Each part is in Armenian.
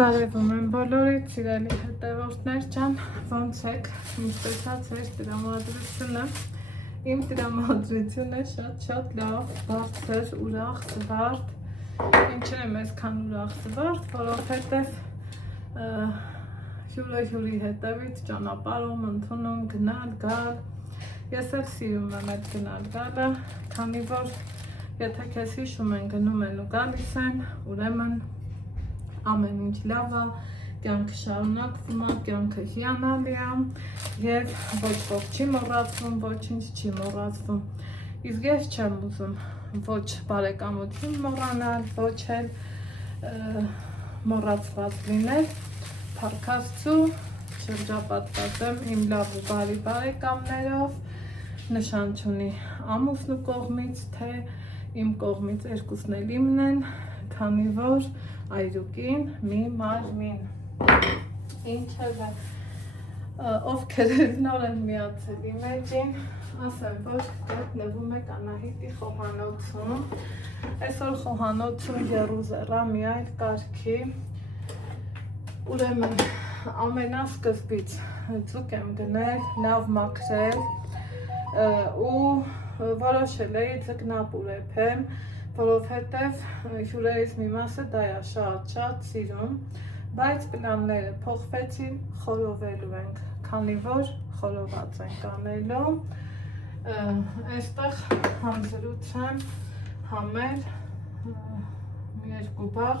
Բարևում եմ բոլորիդ, սիրելի հետևորդներ ջան, ոնց եք, միշտեցած էր տրամադրությունը, իմ տրամադրությունը շատ լավ, բարձր, ուրախ, զվարթ, ինչն եմ այսքան ուրախ զվարթ, որովհետև հյուրի հետևից ճանապարհում, ընդունում, գնալ, գալ, ես էլ սիրում եմ այդ գնալ գալը, քանի որ եթե քեզ հիշում են, գնում են ու գալիս են, ուրեմն ամեն ինչ լավ է, կյանքը շարունակվում է, կյանքը հիանալի է և ոչ ոք չի մոռացվում, ոչինչ չի մոռացվում։ Իսկ ես չեմ ուզում ոչ բարեկամություն մոռանալ, ոչ էլ մոռացված լինել, փառքաստու շրջապատված եմ իմ լավ ու բարի բարեկամներով, նշան չունի ամուսնու կողմից, թե իմ կողմից երկուսն էլ իմն են, քանի որ այրուկին մի մարմին, ինչևէ, ովքեր նոր են միացել իմ էջին, ասեմ, որ գտնվում եք Անահիտի խոհանոցում, այսօր խոհանոցում եռուզեռա մի այլ կարգի, ուրեմն ամենասկզբից ձուկ եմ գնել, լավ մաքրել ու որոշել էի ձկնապ ուրեփեմ, որովհետև հյուրերից մի մասը դա է շատ սիրում, բայց պլանները փոխվեցին, խորովելու ենք, քանի որ խորոված ենք անելու, այստեղ համ զրուցեմ, համ էլ մի երկու բառ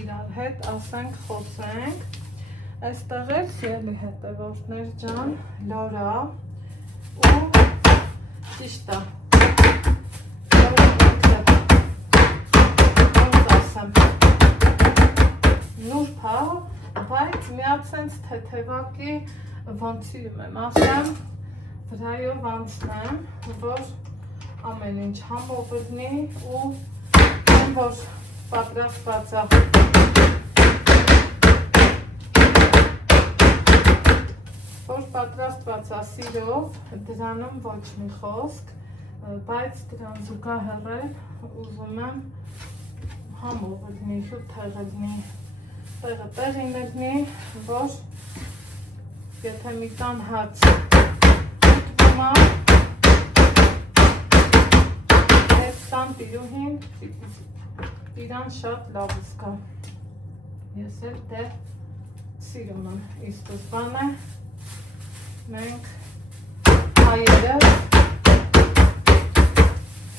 իրար հետ ասենք, խոսենք, այստեղ էլ սիրելի հետևորդներ ջան, լորա ու ճիշտ է, նուրբ է, բայց միած սենց թեթևակի ոնց սիրում եմ ասեմ, վրայով անցնեմ, որ ամեն ինչ համով լինի ու որ պատրաստված է սիրով, դրանում ոչ մի խոսք, բայց դրան զուգահեռել ուզում եմ համով լինի, շուտեղ լինի, տեղը տեղին լինի, որ եթե մի տան հաց ուտվում է, այդ տան տիրուհին իրան շատ լավ զգա, ես էլ դե սիրում եմ, ի սկզբանե մենք հայերը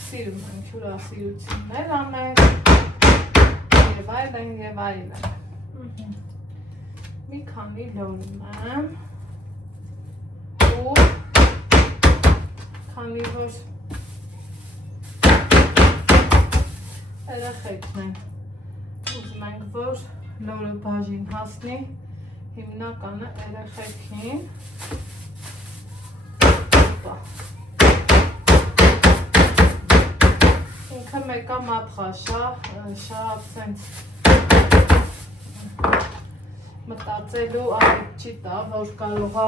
սիրում ենք հյուրասիրություններ անել և այլն մի քանի լորում եմ ու քանի որ երեխեքն են ուզում ենք որ լորը բաժին հասնի հիմնականը երեխեքին ինքը մեկա մատղաշա, շատ սենց մտածելու առիթ չի տա, որ կարող է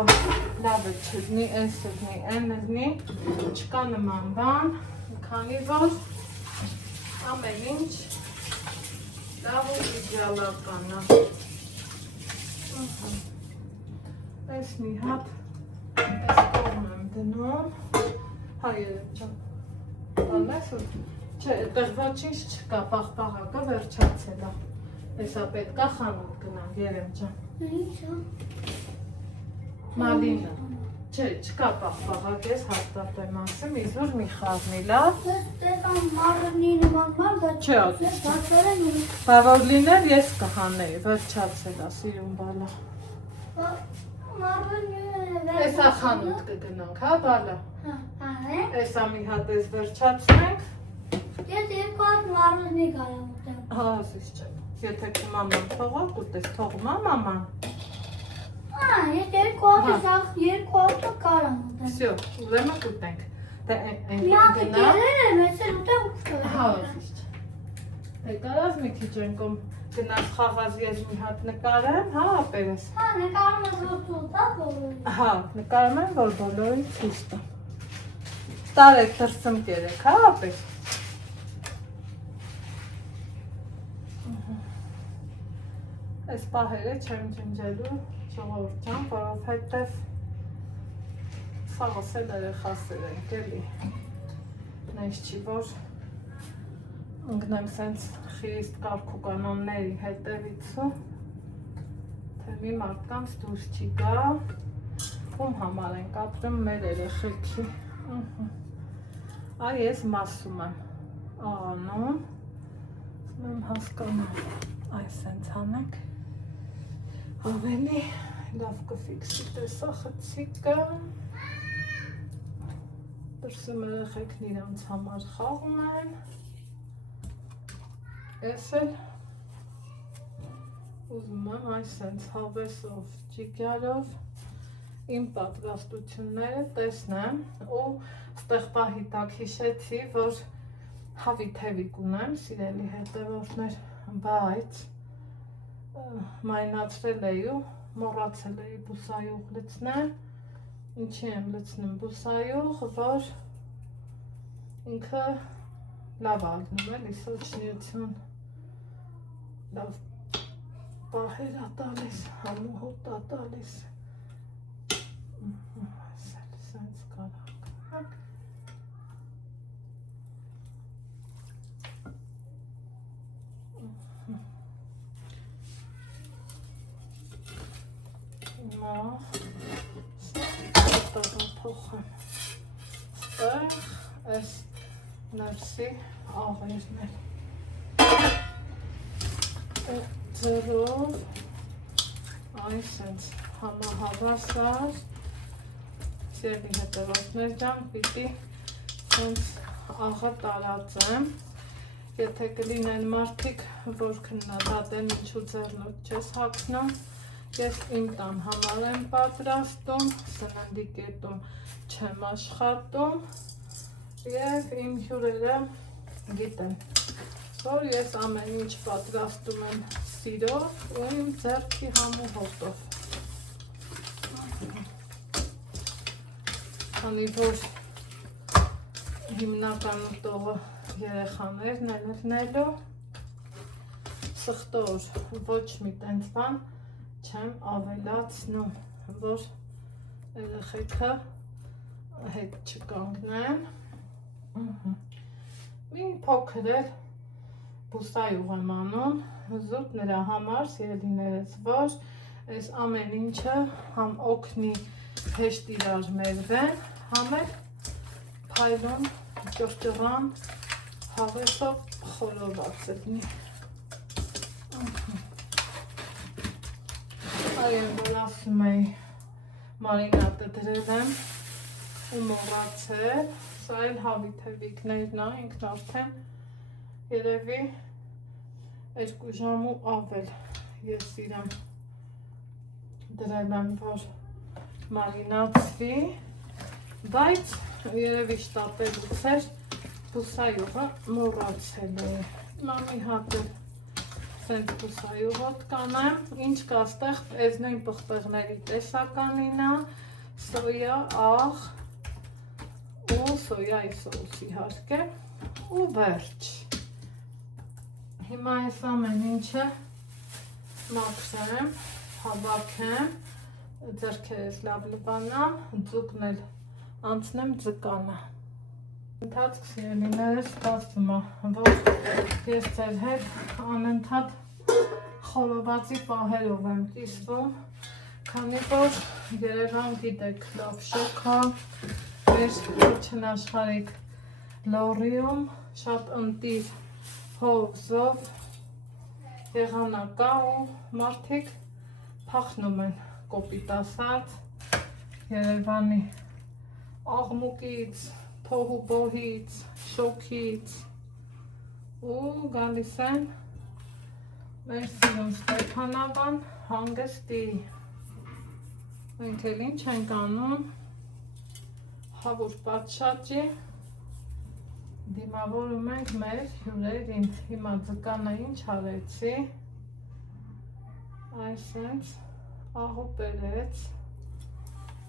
լավը չլինի, այս լինի, այն լինի, չկա նման բան, քանի որ ամեն ինչ լավ ու իդեալական է։ Այս մի հատ այս կողմ եմ դնում, հայերը չեմ, անես ու չէ, այդտեղ ոչինչ չկա, պաղպաղակը վերջացել է, այսա պետք է խանութ գնամ, երեմ ջան։ Ինչ է։ Մալինը, չէ, չկա պաղպաղակ ես հաստատեմ ասեմ, իզուր մի խաղնի լավ։ Տեղան մարմնի նման մար, դա չէ, բա որ լիներ ես կհանեի, վերջացել է, սիրում բալա։ Այսա խանութ կգնանք, հա բալա։ Այսա մի հատ ես վերջացնենք։ Ես երկու հատ մարմնի կարամ ուտեմ։ Հա, ասիս չեմ, եթե կմաման թողակ ուտես, թողում է մաման։ Ես երկու հատը կարամ ուտեմ։ Վսյո, ուրեմն կուտենք։ Միակը կերել եմ, ես էլ ուտեմ ուտեմ։ Հա, ասիս չեմ։ Է կարաս մի քիչ ենքում գնաս խաղազ ես մի հատ նկարեմ, հա, ապերես։ Հա, նկարում ես որ տուտա բոլորին։ Հա, նկարում եմ, որ բոլորին ցույց տա։ Տարեք դրսում կերեք, հա, ապեր։ Այս պահերը չեմ ջնջելու ժողովուրդ ջան, որովհետև սաղս էլ երեխասեր ենք էլի, նենց չի, որ ընգնեմ սենց խիստ կարգ ու կանոնների հետևիցու, թե մի մարդկանց դուրս չի գա, ում համար ենք ապրում մեր երեխեքի, այ ես մասում եմ աղանում, եմ հասկանում, այ սենց հանենք, ավելի լավ կֆիքսի տեսա խցիկը, դրսում երեխեքն իրանց համար խաղում են, ես էլ ուզում եմ այս սենց հավեսով, ճիգյարով իմ պատրաստությունները տեսնեմ ու ստեղ պահի տակ հիշեցի, որ հավիթևիկ ունեմ, սիրելի հետևորդներ, բայց մայնացրել էի ու մոռացել էի բուսայուղ լցնել, ինչի եմ լցնում բուսայուղ, որ ինքը լավ ալնում էլի սոչնիություն, լավ պահեր ա տալիս, համու հոտ ա տալիս, սենց կարակ, փոխեմ ստեղ այս ներսի աղերն էլ ձերով այս սենց համահավասար սիրելի հետևորդներ ջան պիտի սենց աղը տարածեմ եթե կլինեն մարդիկ որ քննադատեն ինչու ձեռնոց չես հագնում ես իմ տան համար եմ պատրաստում սննդի կետում չեմ աշխատում և իմ հյուրերը գիտեն որ ես ամեն ինչ պատրաստում եմ սիրով ու իմ ձեռքի համու հոտով քանի որ հիմնական ուտողը երեխաներն են ելնելու սխտոր ոչ մի տենց բան չեմ ավելացնում, որ երեխեքը հետ չկանգնեն մի փոքր էլ բուսայուղ եմ անում զուտ նրա համար սիրելիներս, որ այս ամեն ինչը համ օգնի հեշտ իրար մերվեն, համ էլ փայլուն ճռճռան հավեսով խորոված լինի Այեմ, որ ասում էի մարինատը դրել եմ ու մոռացել, սա էլ հավիթևիկներն է, ինքն արդեն երևի 2 ժամ ու ավել ես իրան դրել եմ, որ մարինացվի, բայց երևի շտապելուց էր բուսայուղը մոռացել էի, մի հատ սենց բուսայուղոտ կանեմ, ինչ կա ստեղ այս նույն պղպեղների տեսականին է, սոյա, աղ ու սոյայի սոուս իհարկե ու վերջ։ Հիմա այս ամեն ինչը մաքրեմ, հավաքեմ, ձեռքերս լավ լվանամ, ձուկն էլ անցնեմ ձկանը։ Ընթացք սիրելիներս ստացվում է, որ ես ձեր հետ անընդհատ խորովածի պահերով եմ կիսվում, քանի որ Երևան գիտեք լավ շոգ է, մեր չնաշխարհիկ լորիում շատ ընտիր հովզով եղանակ է ու մարդիկ փախնում են կոպիտ ասած Երևանի աղմուկից փողուպոհից, շոքից ու գալիս են մեր սիրուն Ստեփանավան հանգստի մենք էլ ինչ ենք անում հավուր պատշաճի դիմավորում ենք մեր հյուրերին հիմա ձկանը ինչ արեցի այսենց աղու բերեց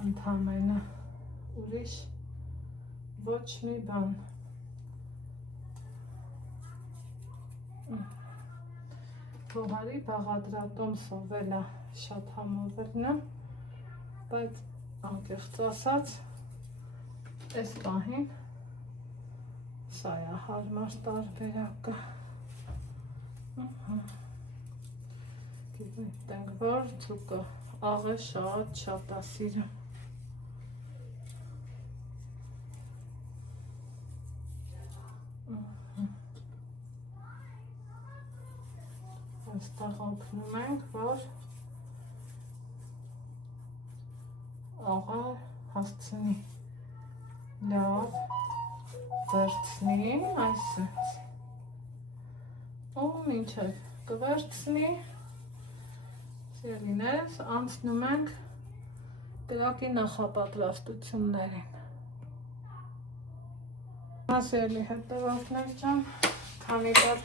ընդամենը ուրիշ ոչ մի բան Փողարի բաղադրատոմ սովելա շատ համովելն է, բայց անկեղծ ասած, այս պահին սա է հարմար տարբերակը։ Գիտենք, որ ցուկը աղը շատ է սիրում։ Այստեղ օգնում ենք, որ աղը հասցնի լավ վերցնի, այսպես ու մինչև կվերցնի, սիրելիներս, անցնում ենք կրակի նախապատրաստություններին։ Սիրելի հետևորդներ ջան, քանի որ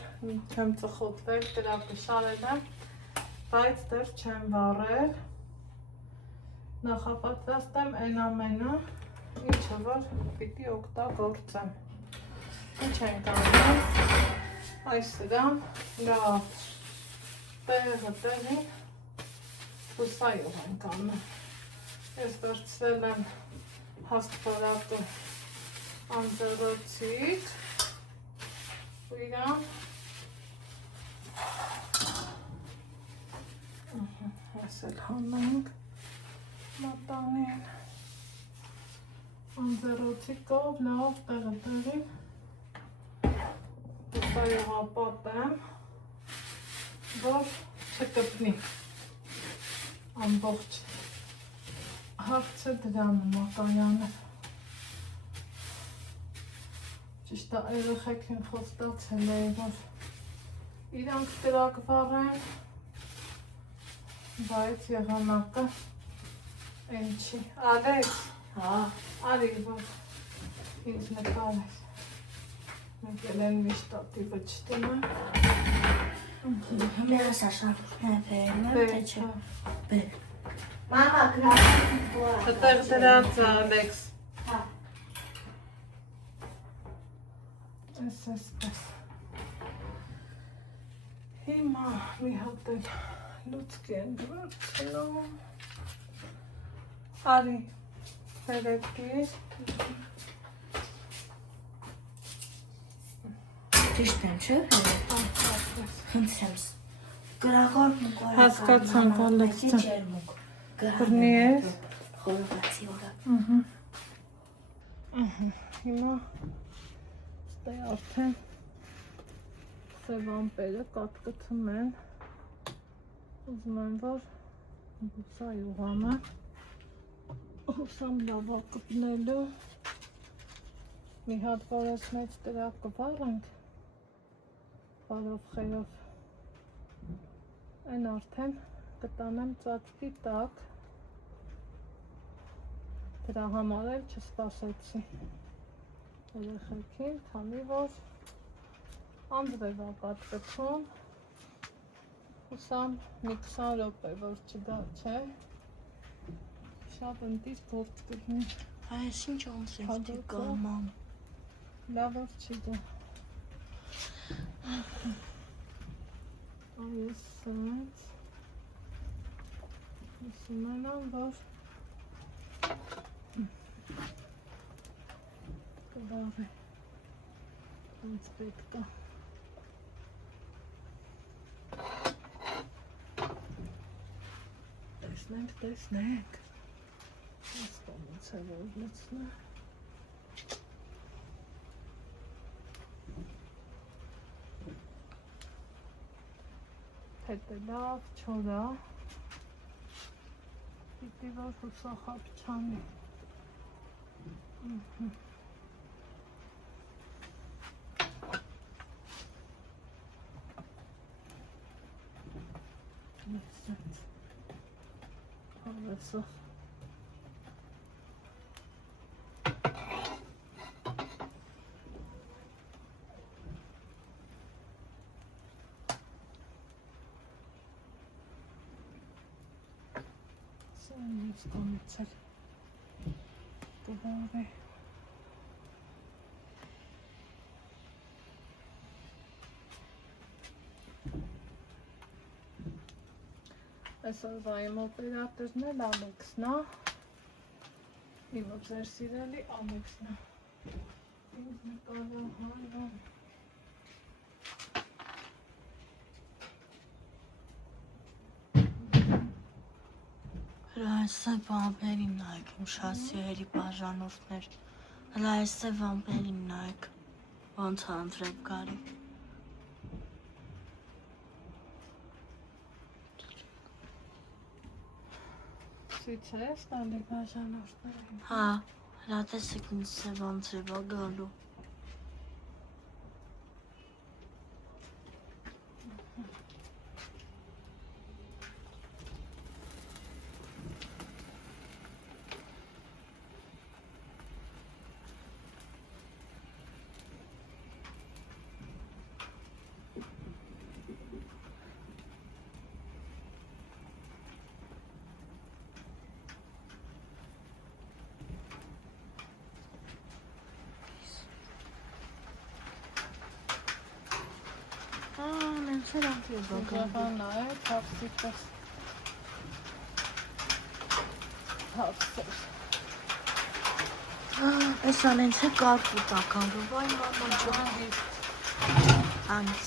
չեմ ծխոտվել, կրակը շարել եմ, բայց դեռ չեմ վառել, նախապատրաստեմ այն ամենը, ինչը որ պիտի օգտագործեմ։ Ինչ ենք անում, այս սրան լավ տեղը տեղին հուսայով ենք անում։ Ես վերցրել եմ հաստվարակը անձեռոցից ու իրան այսել հանենք մատանին անձեռոցիկով լավ տեղը տեղին հուսայողապատեմ, որ չկպնի ամբողջ հարցը դրանը մակայանը։ Ճիշտ է, երեխեքին խոստացել էի, որ իրանք կրակ վառեն, բայց եղանակը այն չի։ Ալեքս, արի, որ ինձ նկարես։ Մենք էլ են մի շտատիվը չտնում Մեր սաշարուկն է բերում, թե չէ։ Բեր։ Մամա, Այդտեղ դրած է, Ալեքս։ Այսպես։ Հիմա մի հատ էլ լուցկի են վերցնում։ Արի, վերևից։ Ճիշտ եմ, չէ՞։ Խնդրեմ։ Գրագորն ու կորակը։ Հասկացանք, Ալեքսը։ Բռնի ես։ Խորովածի օրա։ Հիմա ստե արդեն սև ամպերը կատկթում են, ուզում եմ, որ բուսա յուղամը, հուսամ լավա կպնելու, մի հատ որես մեծ կրակ կվաղենք, բարով խերով, այն արդեն կտանեմ ծածկի տակ, դրա համար էլ չսպասեցի երեխեքին, քանի որ անձրև է պատկթում, հուսամ մի 20 րոպե, որ չգա, չէ, շատ ընտիր գործ կգնի։ Այս ինչ անձրև կա, մամ։ Լավ որ չի գա։ Այս սենց, հուսում եմ, որ կվաղ է, ոնց պետք է։ Տեսնենք, այս կոմից է որ լծնա։ Հետը լավ, չորա, պիտի որ հուսախապ չանի։ Սենց, հավեսով։ Սենց կոմից էր կվաղ է։ Այսօրվա իմ օպերատորն էլ Ալեքսն է։ Իմ ձեր սիրելի Ալեքսն է։ Ինձ նկարահանում։ Հլայսը վամպերին նայք, իմ շասիերի բաժանորդներ։ Հլայսը վամպերին նայք, ոնց անձրև կարի։ Ցույց ես տալի բաժանորդներին։ Հա, հլա տեսեք ինձ սև անձրև ա գալու։ Մենցել անձրև ա գալու։ Ջահանա է, թավսիկս։ Թավսեր։ Այս անենց է կարգու տականու, վայ մամա ջան։ Անից։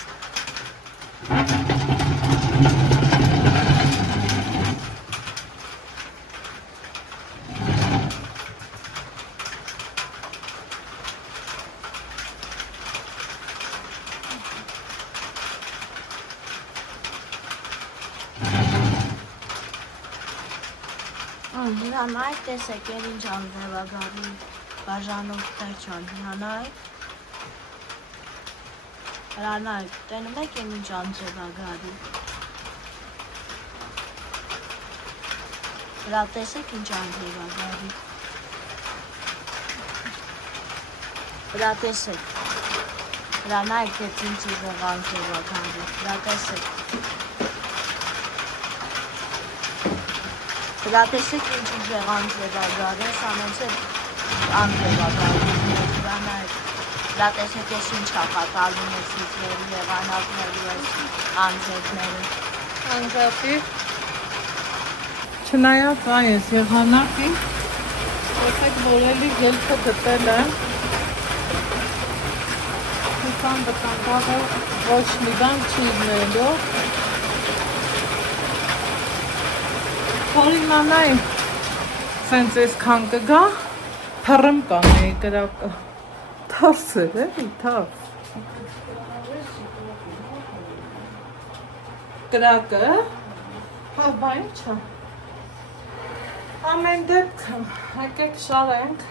Հրանայք տեսեք, էր ինչ անձրևագարի բաժանորդներ չան, հրանայք, տենում եք են ինչ անձրևագարի, հրա տեսեք ինչ անձրևագարի, հրա տեսեք, հրանայք դեць ինչ իղեղ անձրևագարի, հրա տեսեք, հրա տեսեք ինչ իղեղ անձրևագարի, ես անենց է անձրևագարի, հրա տեսեք ես ինչ հապատալում ես իզվերի եղանակներու ես անձրևները։ Անձրևի։ Չնայած այս եղանակի, տեսեք որ էլի ելքը գտել եմ, հուսան վտանգավոր ոչ մի բան չի լինելու, Խորիմանայի սենց այսքան կգա, փռմ կանեի կրակը, թավս էր էլի, թավս, կրակը, հա բա ինչա, ամեն դեպքում, եկեք շարենք,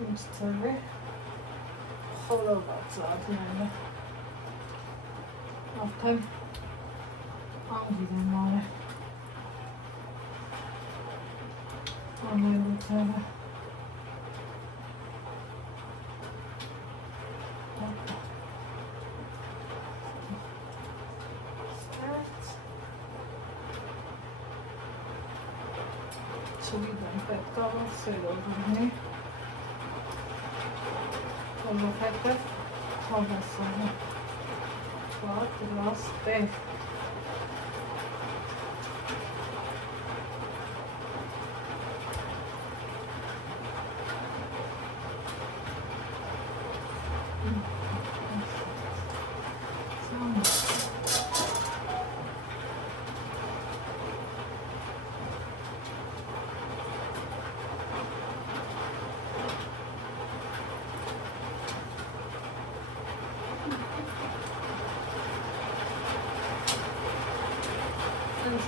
Ինչ ծավի խորոված ադները արդեն անգիր եմ արել անելու ծավը չգիտեմ պետք աղավ սերով լինի Որովհետև հավասարը պատրաստ է։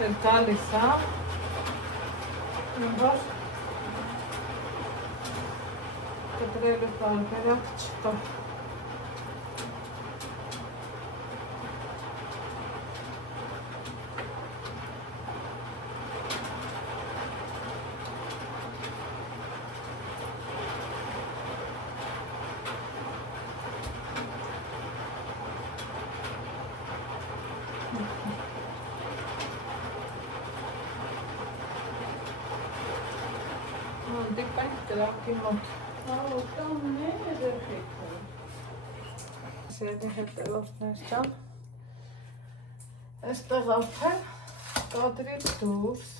Ինձ գալիս է, որ կտրելու տարբերակ չկա։ Դիպենք դրակի մոտ։ Սիրելի հետևորդներ ջան, այստեղ արդեն կադրից դուրս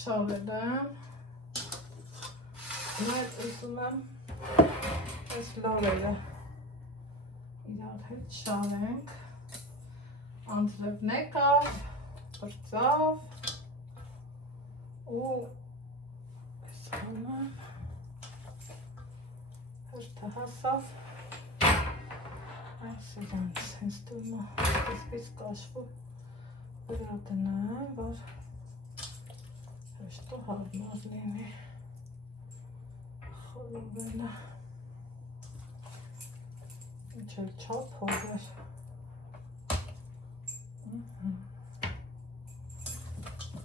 շարել եմ, մեծ ուզում եմ այս լորերը իրար հետ շարենք, անձրևն եկավ, բրծավ ու այս հանում հերթը հասավ այս իրանց հենց դուրմը սկզբից կաշվու վրա դնեմ, որ հեշտ ու հարմար լինի խորովելը ինչ էլ չափ հովեր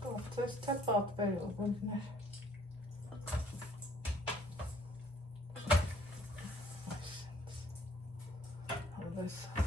կարծես թե պատվերով ելներ հավեսավ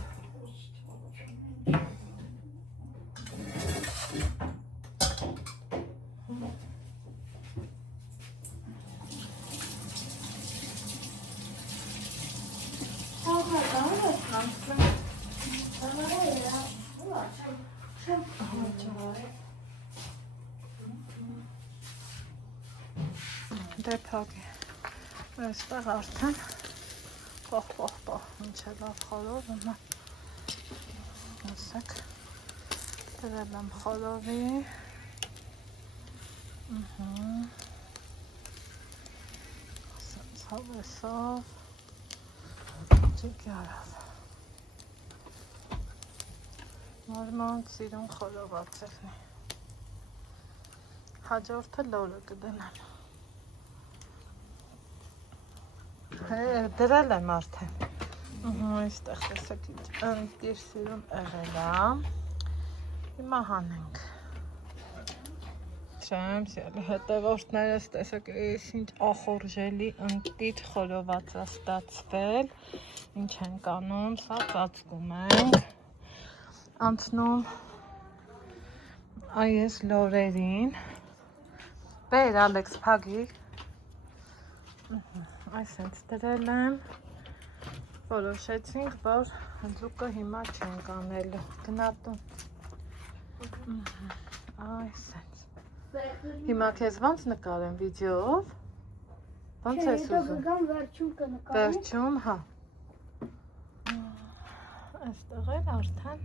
Դեպագի այստեղ արդեն պահ ինչ է լավ խորովում է ասեք դրել եմ խորովի ասենց հավեսով ճիգ արավ նորմալ սիրուն խորոված եղնի հաջորդը լորը կդնեմ դրել եմ արդեն այստեղ տեսեք ընտիր սիրուն եղել է հիմա հանենք չեմ սիրելի հետևորդներս տեսեք այս ինչ ախորժելի ընտիր խորոված է ստացվել ինչ ենք անում սա ծածկում ենք անցնում այս լորերին բեր Ալեքս փագի այսենց դրել եմ որոշեցինք որ ձուկը հիմա չենք անելու գնատուն այսենց հիմա քեզ ոնց նկարեմ վիդեոով ոնց ես ուզում վերջում հա այստեղ էլ արդեն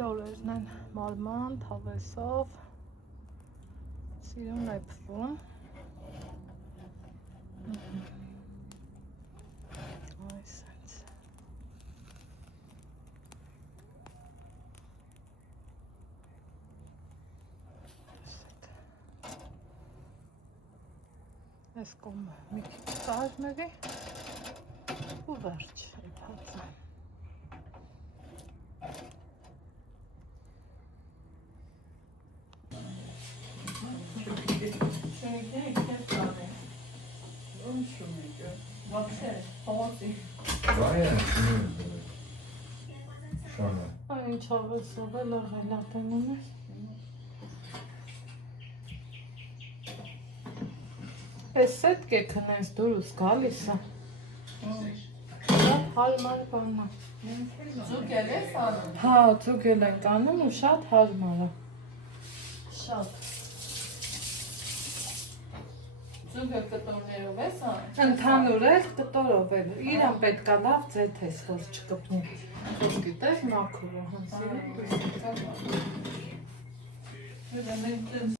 լորերն են մարման թավեսով սիրուն է փվում այսենց այս կոմը մի քիչ կազմերի ու վերջ այդ հացը Ինչ հավեսով է լաղել ատենում ես Ես սետ կեքն ես դուրս գալիս է շատ հարմար բան է Ձուգել ես անում Հա, ձուգել ենք անում ու շատ հարմար է Շատ Ձուգը կտորներով ես անում Ընդհանուր էլ կտորով էլ իրան պետք է լավ ձեթես որ չկպնի Որ գիտես մաքուր է